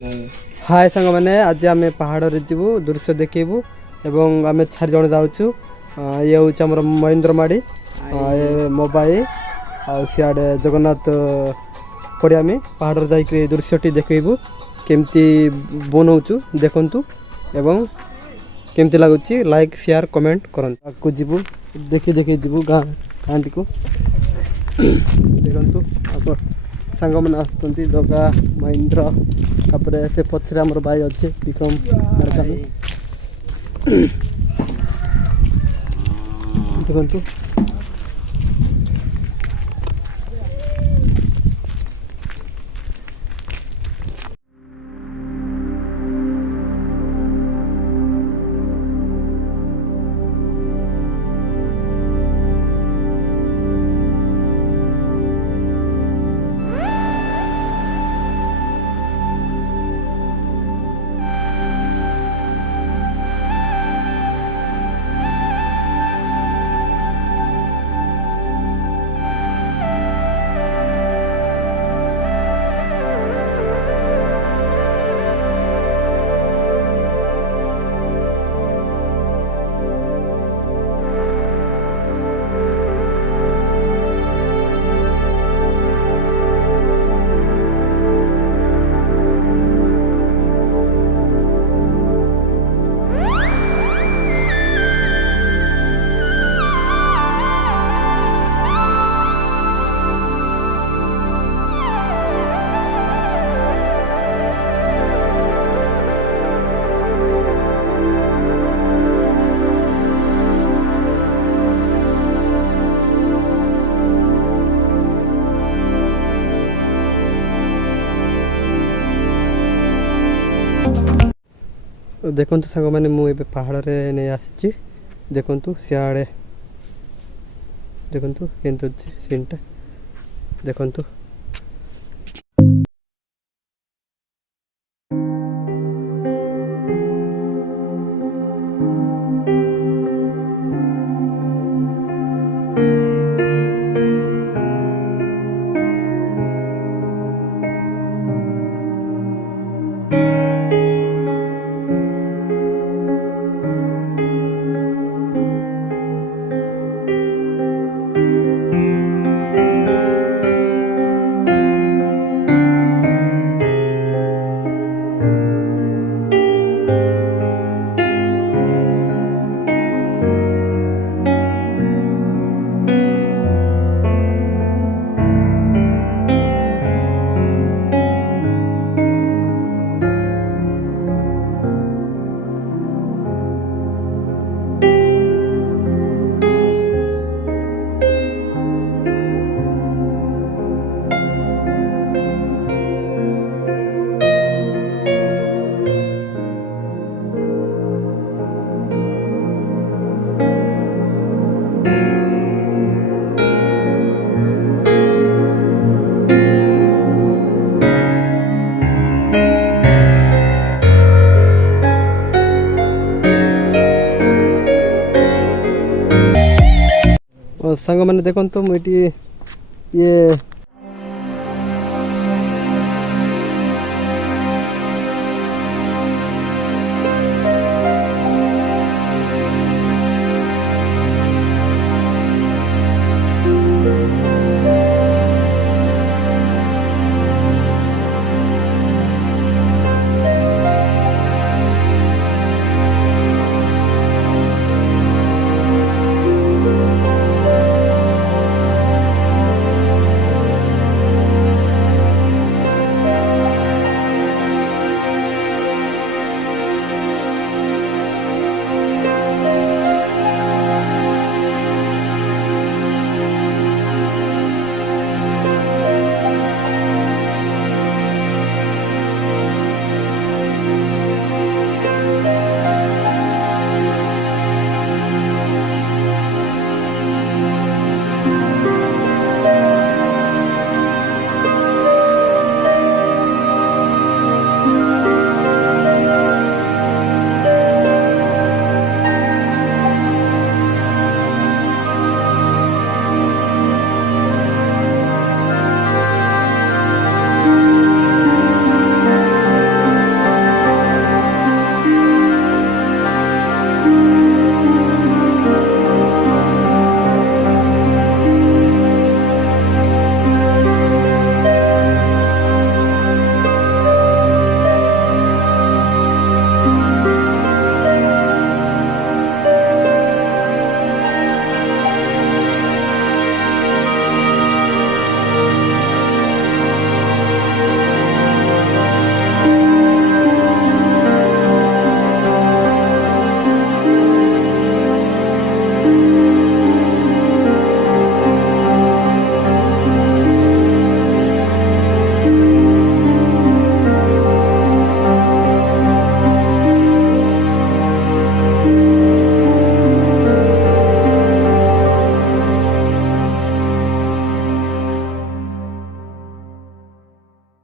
हाय सांग मैंने आज आम पहाड़ रे जीवु दृश्य देखू एवं आम 4 जन जाऊँ। ये हूँ आम महेंद्रमाड़ी मोबाइल आड़े जगन्नाथ पड़िया पहाड़ जाकि दृश्यटी देखू केमती बनाऊँ देखु एवं केमती लगुच लाइक शेयर कमेंट करु जीवु देखी देखी जीवु गाँ गाँटी को देखु सांग मैंने आसुँच जगा महेंद्र तापर से पचर आम भाई अच्छे विक्रम देखु देखु सांग मैंने मुझे पहाड़ रे नहीं आसी देखु सियाड़े देखु के सीनटा देखु सांग मैंने देखो तो मुझे ये